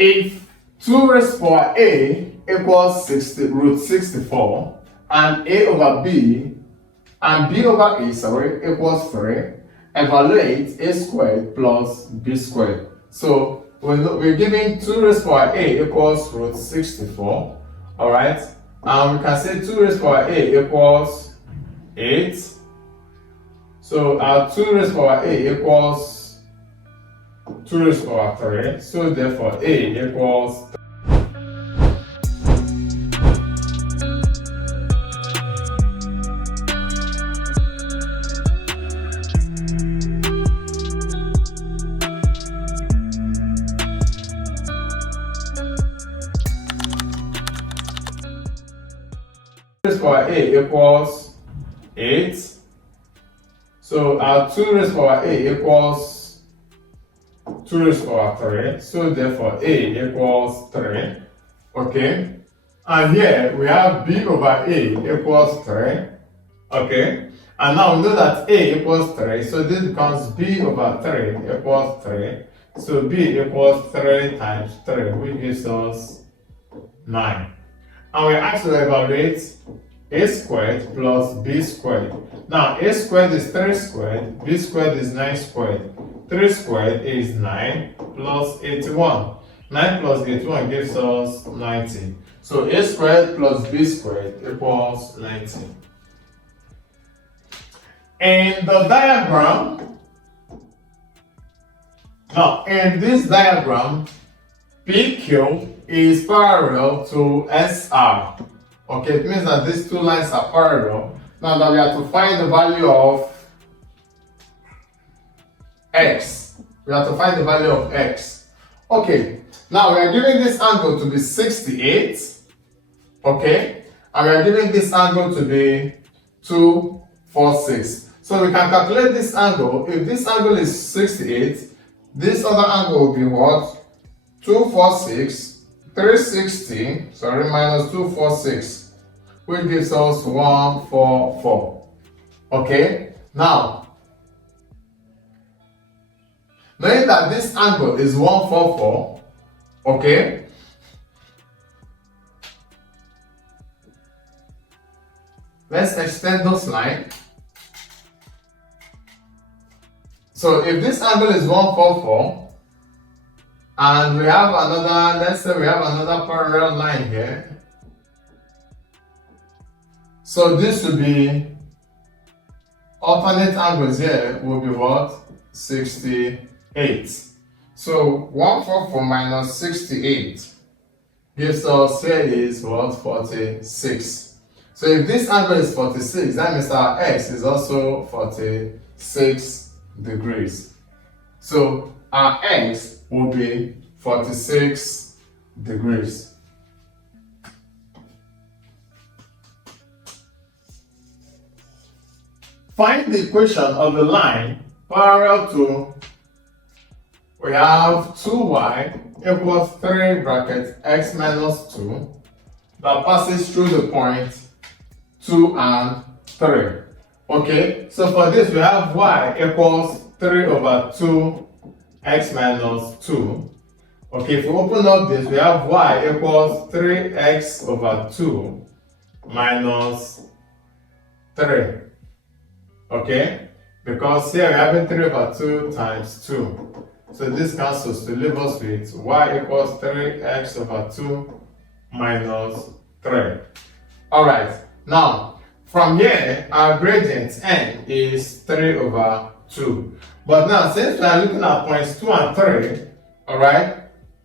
If 2 raised to power a equals root 64 and a over b and b over a equals 3, evaluate a squared plus b squared. So we're giving 2 raised to power a equals root 64, alright? And we can say 2 raised to power a equals 8. So our 2 raised to power a equals 2 raised to power 3. So therefore a equals 2 raised to power a equals 8. So our 2 raised to power a equals 2 raised to power 3. So therefore a equals 3. Okay. And here we have b over a equals 3. Okay. And now we know that a equals 3. So this becomes b over 3 equals 3. So b equals 3 times 3, which gives us 9. And we asked to evaluate a squared plus b squared. Now a squared is 3 squared, b squared is 9 squared. 3 squared is 9 plus 81. 9 plus 81 gives us 90. So a squared plus b squared equals 90. In the diagram, now in this diagram, PQ is parallel to SR. Okay, it means that these two lines are parallel. Now that we have to find the value of x. We have to find the value of x. Okay, now we are giving this angle to be 68. Okay, and we are giving this angle to be 246. So we can calculate this angle. If this angle is 68, this other angle will be what? 246, 360, minus 246, which gives us 144. Okay, now, knowing that this angle is 144, okay, let's extend this line. So if this angle is 144, and we have another, let's say we have another parallel line here. So this will be, alternate angles here will be what? 68. So 144 minus 68 gives us, here is what? 46. So if this angle is 46, that means our x is also 46 degrees. So our x will be 46 degrees. Find the equation of the line parallel to, we have 2y equals 3 bracket x minus 2 that passes through the point 2 and 3. Okay, so for this we have y equals 3 over 2 x minus 2. Okay, if we open up this, we have y equals 3x over 2 minus 3. Okay, because here we're having 3 over 2 times 2. So this cancels to leave us with y equals 3x over 2 minus 3. Alright, now from here our gradient n is 3 over 2. But now since we are looking at points 2 and 3, alright,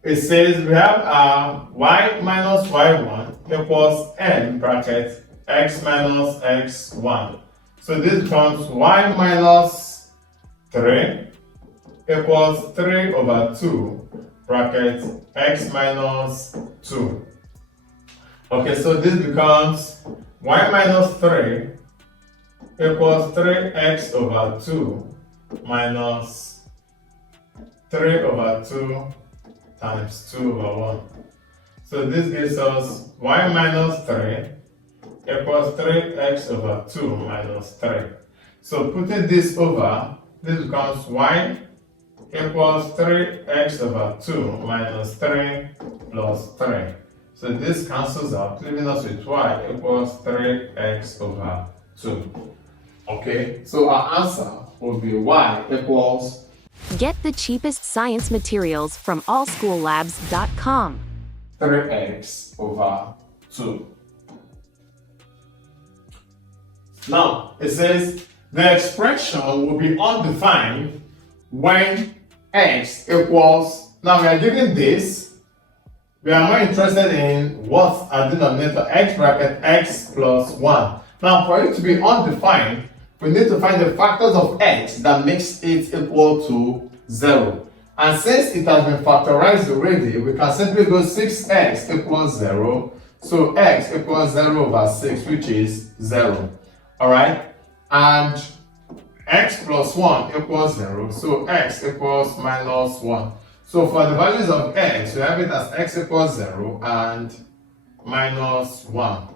it says we have our y minus y1 equals n bracket x minus x1. So this becomes y minus 3 equals 3 over 2 bracket x minus 2. Okay, so this becomes y minus 3 equals 3x over 2 minus 3 over 2 times 2 over 1. So this gives us y minus 3 equals 3x over 2 minus 3. So putting this over, this becomes y equals 3x over 2 minus 3 plus 3. So this cancels out, leaving us with y equals 3x over 2. Okay, so our answer will be y equals. Get the cheapest science materials from allschoollabs.com. 3x over 2. Now, it says the expression will be undefined when x equals. Now, we are given this. We are more interested in what's our denominator, x bracket x plus 1. Now, for it to be undefined, we need to find the factors of x that makes it equal to 0. And since it has been factorized already, we can simply go 6x equals 0. So x equals 0 over 6, which is 0. Alright? And x plus 1 equals 0. So x equals minus 1. So for the values of x, we have it as x equals 0 and minus 1.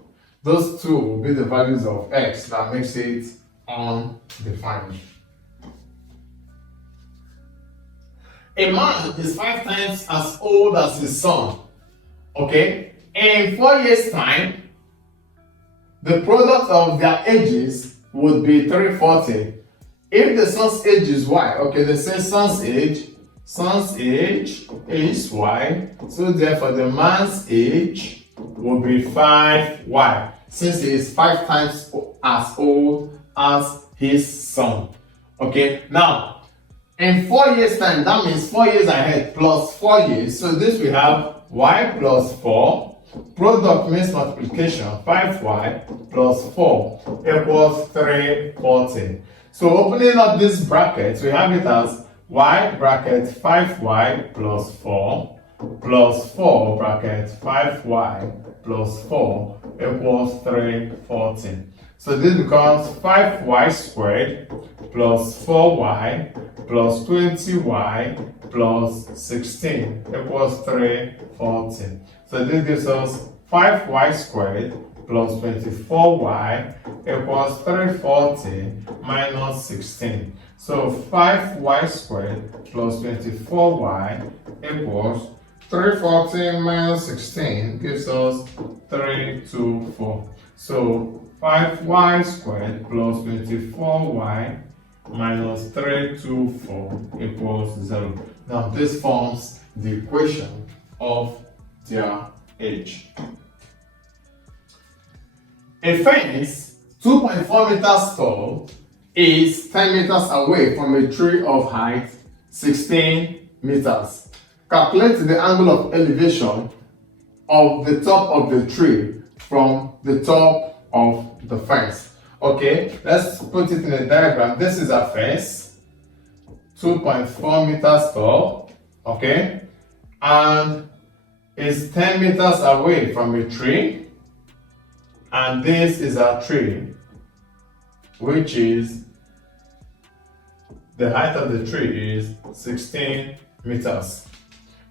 Those two will be the values of x that makes it undefined. A man is 5 times as old as his son. Okay? In 4 years' time, the product of their ages would be 340. If the son's age is y, okay, they say son's age is y. So therefore, the man's age will be 5y, since he is 5 times as old as his son. Okay, now in 4 years' time, that means 4 years ahead plus 4 years. So this we have y plus 4. Product means multiplication. 5y plus 4 equals 340. So opening up this bracket, we have it as y bracket 5y plus 4 plus 4 bracket 5y plus 4 equals 340. So this becomes 5y squared plus 4y plus 20y plus 16 equals 340. So this gives us 5y squared plus 24y equals 340 minus 16. So 5y squared plus 24y equals 340 minus 16 gives us 324. So 5y squared plus 24y minus 324 equals 0. Now this forms the equation of their age. A fence 2.4 meters tall is 10 meters away from a tree of height 16 meters. Calculate the angle of elevation of the top of the tree from the top of the fence. Okay, let's put it in a diagram. This is a fence, 2.4 meters tall, okay, and is 10 meters away from a tree, and this is a tree, which is the height of the tree is 16 meters.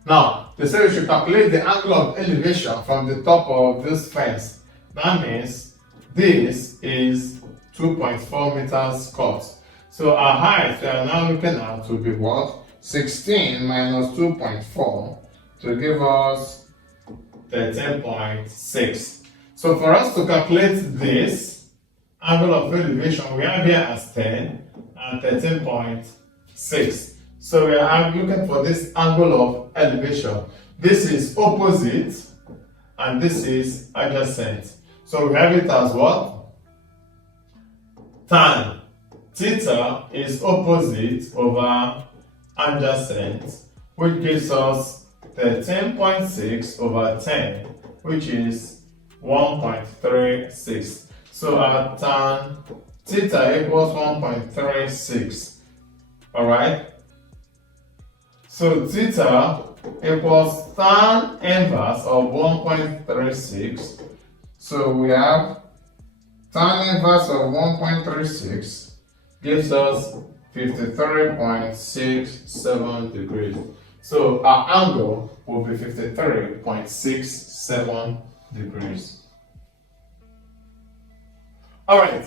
Now, they say we should calculate the angle of elevation from the top of this fence. That means this is 2.4 meters cut. So our height we are now looking at will be what? 16 minus 2.4 to give us 13.6. So for us to calculate this angle of elevation, we have here as 10 and 13.6. So we are looking for this angle of elevation. This is opposite and this is adjacent. So we have it as what? Tan theta is opposite over adjacent, which gives us 13.6 over 10, which is 1.36. So our tan theta equals 1.36. Alright? So theta equals tan inverse of 1.36. So we have tan inverse of 1.36 gives us 53.67 degrees. So our angle will be 53.67 degrees. Alright,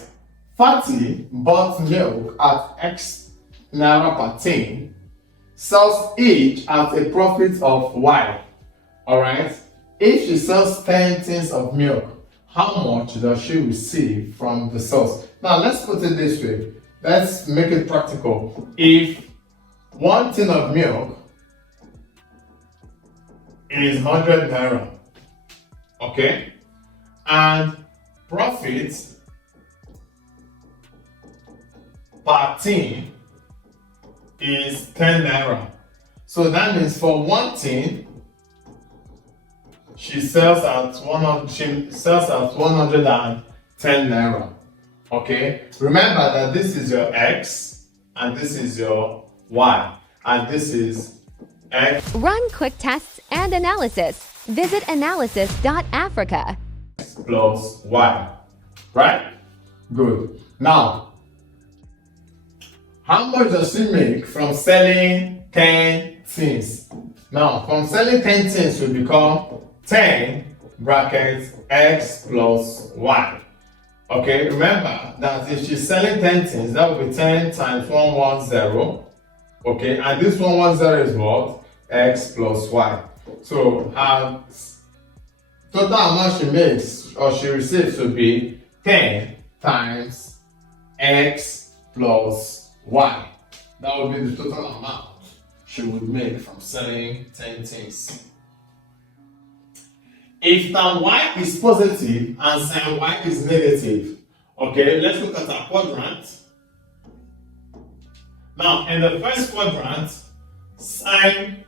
Fatty bought milk at X naira per tin, sells each at a profit of Y. Alright? If she sells 10 tins of milk, how much does she receive from the sales? Now let's put it this way. Let's make it practical. If 1 tin of milk is 100 naira, okay, and profit per tin is 10 naira. So that means for 1 tin, she sells at 110 naira. Okay? Remember that this is your X and this is your Y, and this is X Run quick tests and analysis. Visit analysis.africa. plus Y. Right? Good. Now, how much does she make from selling 10 tins? Now, from selling 10 tins will become 10 brackets X plus Y. Okay, remember that if she's selling 10 tins, that will be 10 times 110. Okay, and this 110 is what? X plus Y. So her total amount she makes or she receives will be 10 times X plus Y. That would be the total amount she would make from selling 10 tins. If tan Y is positive and sin Y is negative, okay, let's look at our quadrant. Now, in the first quadrant, sine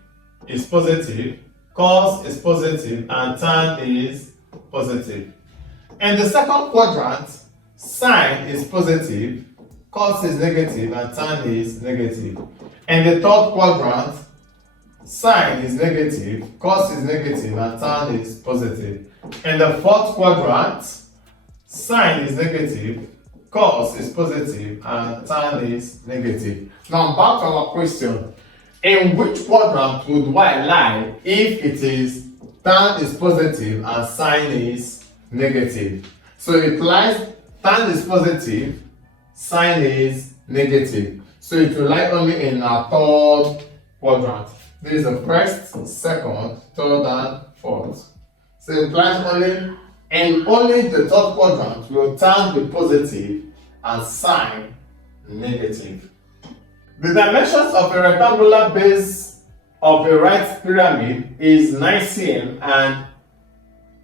is positive, cos is positive, and tan is positive. In the second quadrant, sine is positive, cos is negative, and tan is negative. In the third quadrant, sine is negative, cos is negative, and tan is positive. In the fourth quadrant, sine is negative, cos is positive, and tan is negative. Now back to our question. In which quadrant would Y lie if it is tan is positive and sine is negative? So it lies, tan is positive, sine is negative. So it will lie only in our third quadrant. This is the first, second, third, and fourth. So it lies only in only the third quadrant will tan be positive and sine negative. The dimensions of a rectangular base of a right pyramid is 9 cm and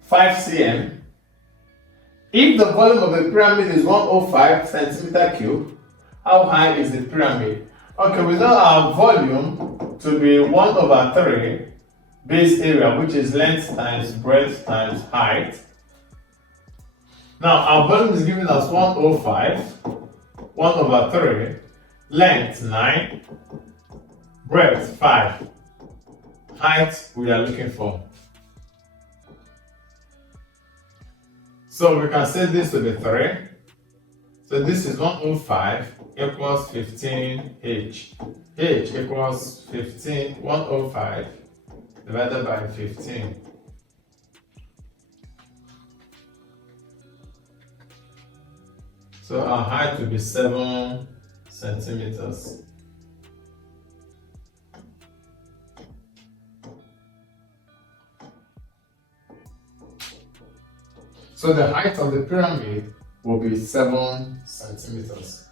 5 cm. If the volume of the pyramid is 105 centimeter cube, how high is the pyramid? Okay, we know our volume to be 1/3 base area, which is length times breadth times height. Now our volume is given as 105, 1/3, length 9, breadth 5, height we are looking for. So we can say this to be 3. So this is 105 equals 15h. H equals 105 divided by 15. So our height will be 7 centimeters. So the height of the pyramid will be 7 centimeters.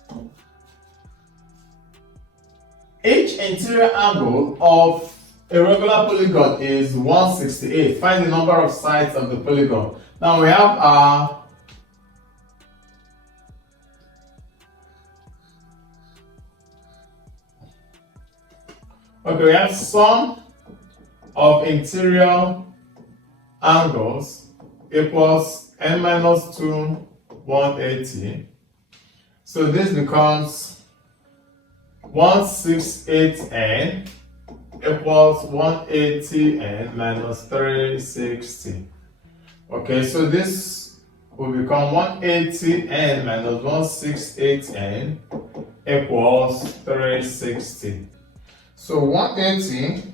Each interior angle of a regular polygon is 168. Find the number of sides of the polygon. Now we have our we have sum of interior angles equals n minus 2 180. So this becomes 168n equals 180n minus 360. Okay, so this will become 180n minus 168n equals 360. So 180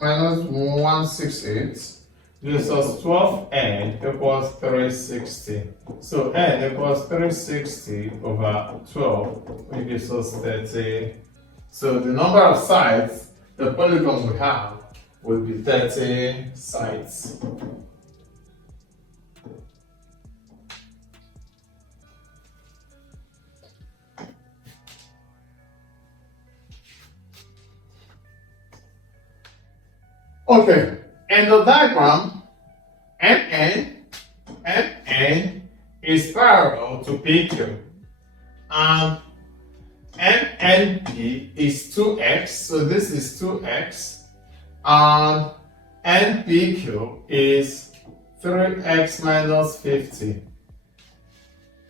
minus 168 gives us 12n equals 360. So n equals 360 over 12, which gives us 30. So the number of sides the polygon we have would be 30 sides. Okay, in the diagram, MN is parallel to PQ, and MNP is 2x, so this is 2x, and NPQ is 3x minus 50.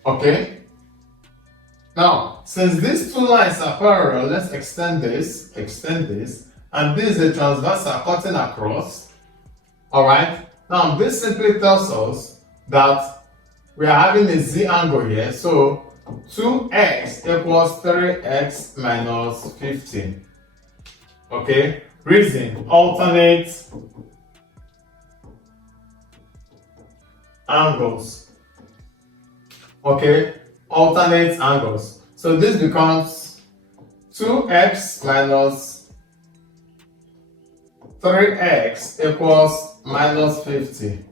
Okay? Now, since these two lines are parallel, let's extend this, and this is a transversal cutting across. Alright? Now, this simply tells us that we are having a z angle here, so 2x equals 3x minus 50. Okay? Reason, alternate angles. Okay? Alternate angles. So this becomes 2x minus 3x equals minus 50.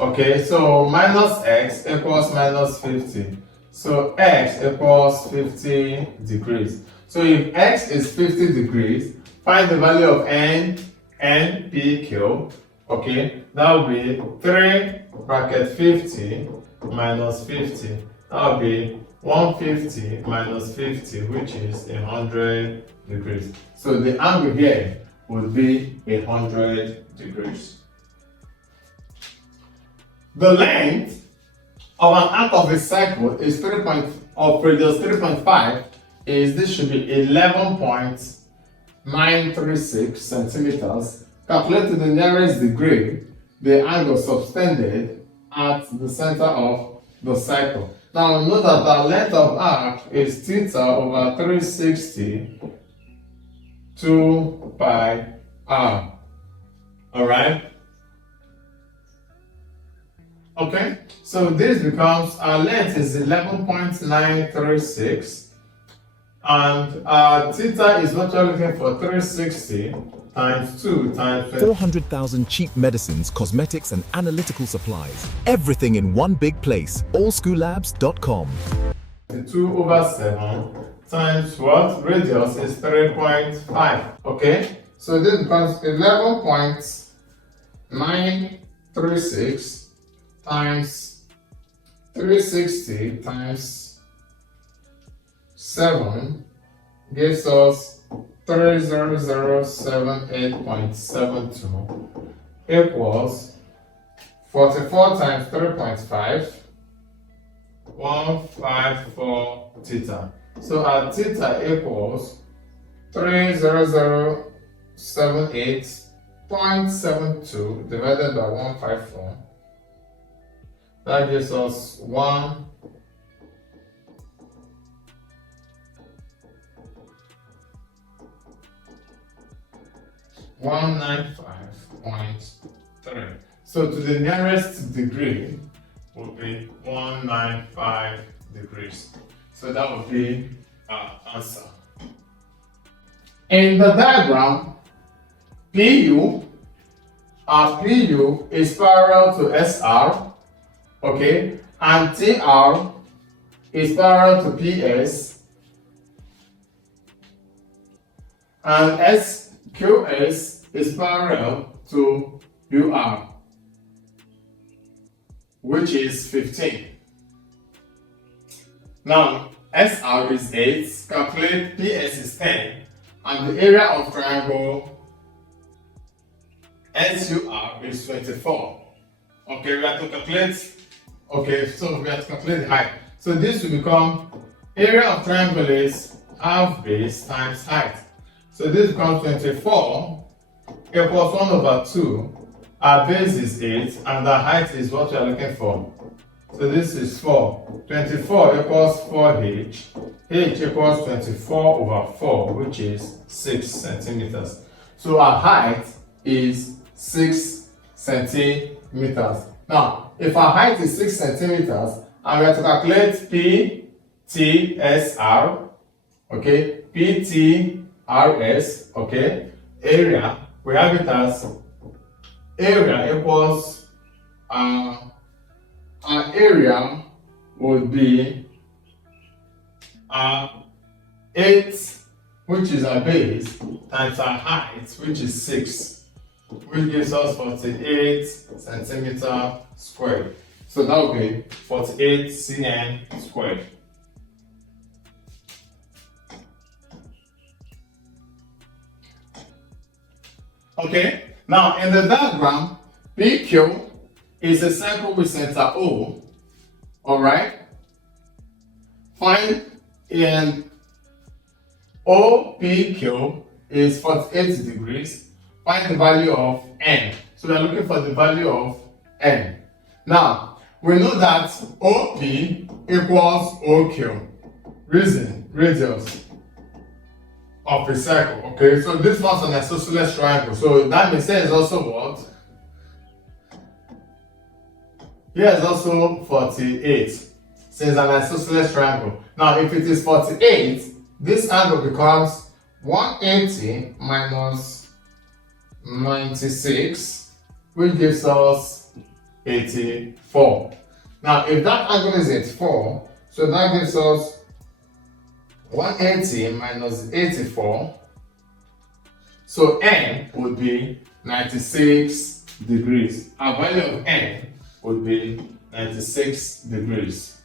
Okay, so minus x equals minus 50. So x equals 50 degrees. So if x is 50 degrees, find the value of n, p, q. Okay, that will be 3 bracket 50 minus 50. That will be 150 minus 50, which is 100 degrees. So the angle here would be 100 degrees. The length of an arc of a cycle is 3.5 is this should be 11.936 centimeters. Calculate to the nearest degree the angle subtended at the center of the cycle. Now note that the length of arc is theta over 360 2 pi r. Alright? Okay, so this becomes our length is 11.936 and theta is what you're looking for 360 times 2 times 400,000 cheap medicines, cosmetics, and analytical supplies. Everything in one big place. AllSchoolLabs.com. 2 over 7 times what? Radius is 3.5. Okay, so this becomes 11.936 times 360 times 7 gives us 30078.72 equals 44 times 3.5, 154 theta. So our theta equals 30078.72 divided by 154. That gives us 195.3. So to the nearest degree would be 195 degrees. So that would be our answer. In the diagram, PU is parallel to SR. Okay, and TR is parallel to PS, and SQS is parallel to UR, which is 15. Now, SR is 8, calculate PS is 10, and the area of triangle SUR is 24. Okay, we have to calculate. Okay, so we have to calculate the height. So this will become area of triangle is half base times height. So this becomes 24 equals 1 over 2. Our base is 8 and the height is what we are looking for. So this is 4. 24 equals 4h. H equals 24 over 4, which is 6 centimeters. So our height is 6 centimeters. Now, if our height is 6 centimeters, and we have to calculate PTSR, okay, PTR RS, okay? Area, we have it as area equals our area would be 8, which is our base, times our height, which is 6, which gives us 48 centimeter squared. So that would be 48 cm squared. Okay, now in the diagram, PQ is a circle with center O. Alright? Find in OPQ is 48 degrees. Find the value of N. So we are looking for the value of N. Now, we know that OP equals OQ. Reason, radius of a circle. Okay, so this one's an isosceles triangle. So that means here is also what? Here is also 48, since an isosceles triangle. Now, if it is 48, this angle becomes 180 minus 96, which gives us 84. Now, if that angle is 84, so that gives us 180 minus 84. So N would be 96 degrees. Our value of N would be 96 degrees.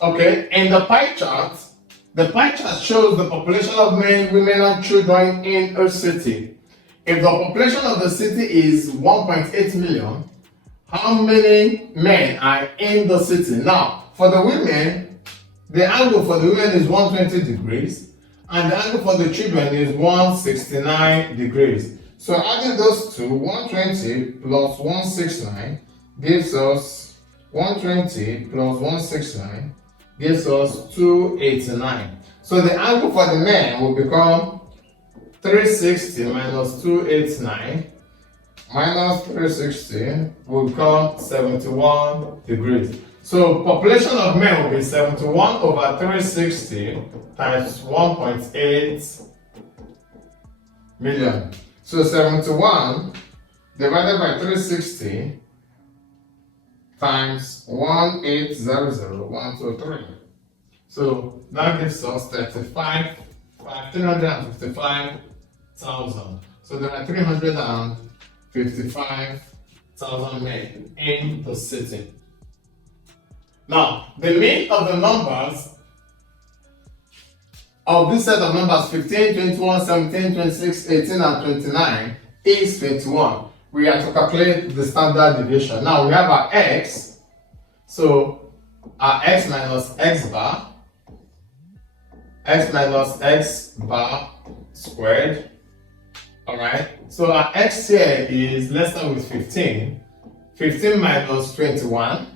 Okay, in the pie chart shows the population of men, women, and children in a city. If the population of the city is 1.8 million, how many men are in the city? Now, for the women, the angle for the women is 120 degrees, and the angle for the children is 169 degrees. So adding those two, 120 plus 169 gives us 120 plus 169 gives us 289. So the angle for the men will become 360 minus 289 minus 360 will become 71 degrees. So population of men will be 71 over 360 times 1.8 million. So 71 divided by 360 times 1800123. So that gives us 355,000. So there are 355,000 men in the city. Now, the mean of the numbers of this set of numbers 15, 21, 17, 26, 18, and 29 is 21. We have to calculate the standard deviation. Now we have our x, so our x minus x bar squared. Alright, so our x here is, let's start with 15. 15 minus 21.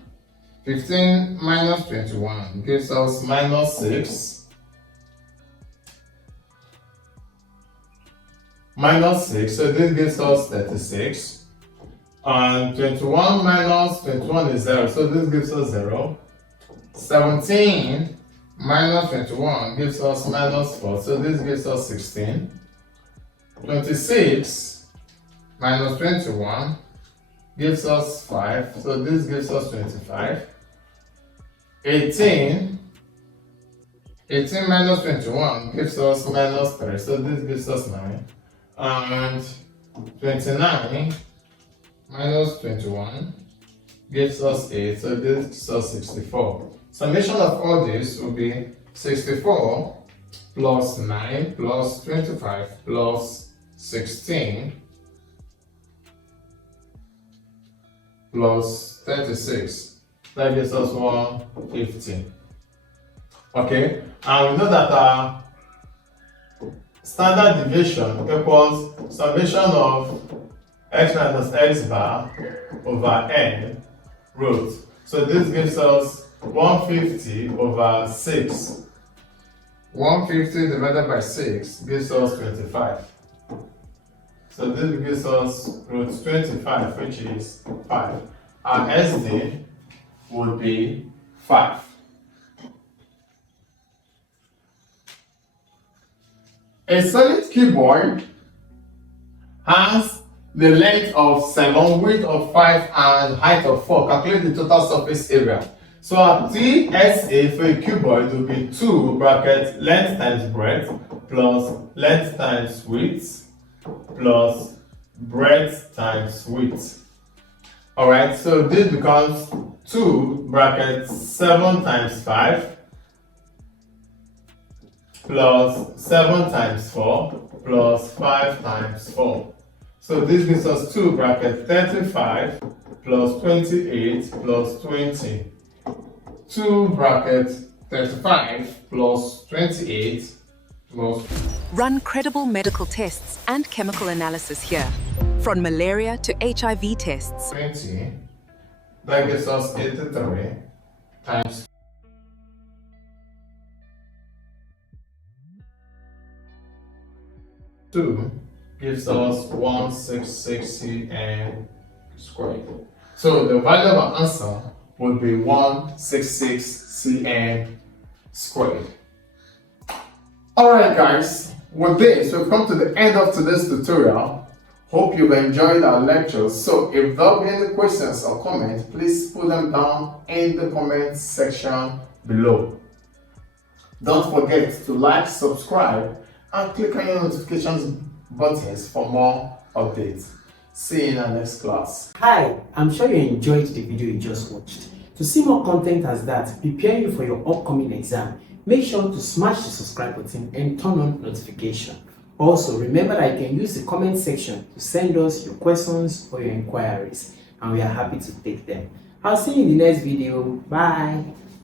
15 minus 21 gives us minus 6. Minus 6, so this gives us 36. And 21 minus 21 is 0, so this gives us 0. 17 minus 21 gives us minus 4, so this gives us 16. 26 minus 21 gives us 5, so this gives us 25. 18 minus 21 gives us minus 3, so this gives us 9. And 29 minus 21 gives us 8, so this gives us 64. Summation of all this will be 64 plus 9 plus 25 plus 16 plus 36. That gives us 150. Okay, and we know that our standard deviation equals summation of x minus x bar over n root. So this gives us 150 over 6. 150 divided by 6 gives us 25. So this gives us root 25, which is 5. Our SD would be 5. A solid cuboid has the length of 7, width of 5, and height of 4. Calculate the total surface area. So our TSA for a cuboid will be 2 bracket length times breadth plus length times width plus breadth times width. Alright, so this becomes 2 bracket 7 times 5 plus 7 times 4 plus 5 times 4. So this gives us 2 bracket 35 plus 28 plus 20. 2 bracket 35 plus 28 plus... Run credible medical tests and chemical analysis here, from malaria to HIV tests. 20. That gives us 83 times 2 gives us 166 cm squared. So the value of our answer would be 166 cm squared. Alright guys, with this we've come to the end of today's tutorial. Hope you've enjoyed our lectures. So if there are any questions or comments, please put them down in the comment section below. Don't forget to like, subscribe, and click on your notifications buttons for more updates. See you in our next class. Hi, I'm sure you enjoyed the video you just watched. To see more content as that, prepare you for your upcoming exam, make sure to smash the subscribe button and turn on notification. Also, remember that you can use the comment section to send us your questions or your inquiries, and we are happy to take them. I'll see you in the next video. Bye.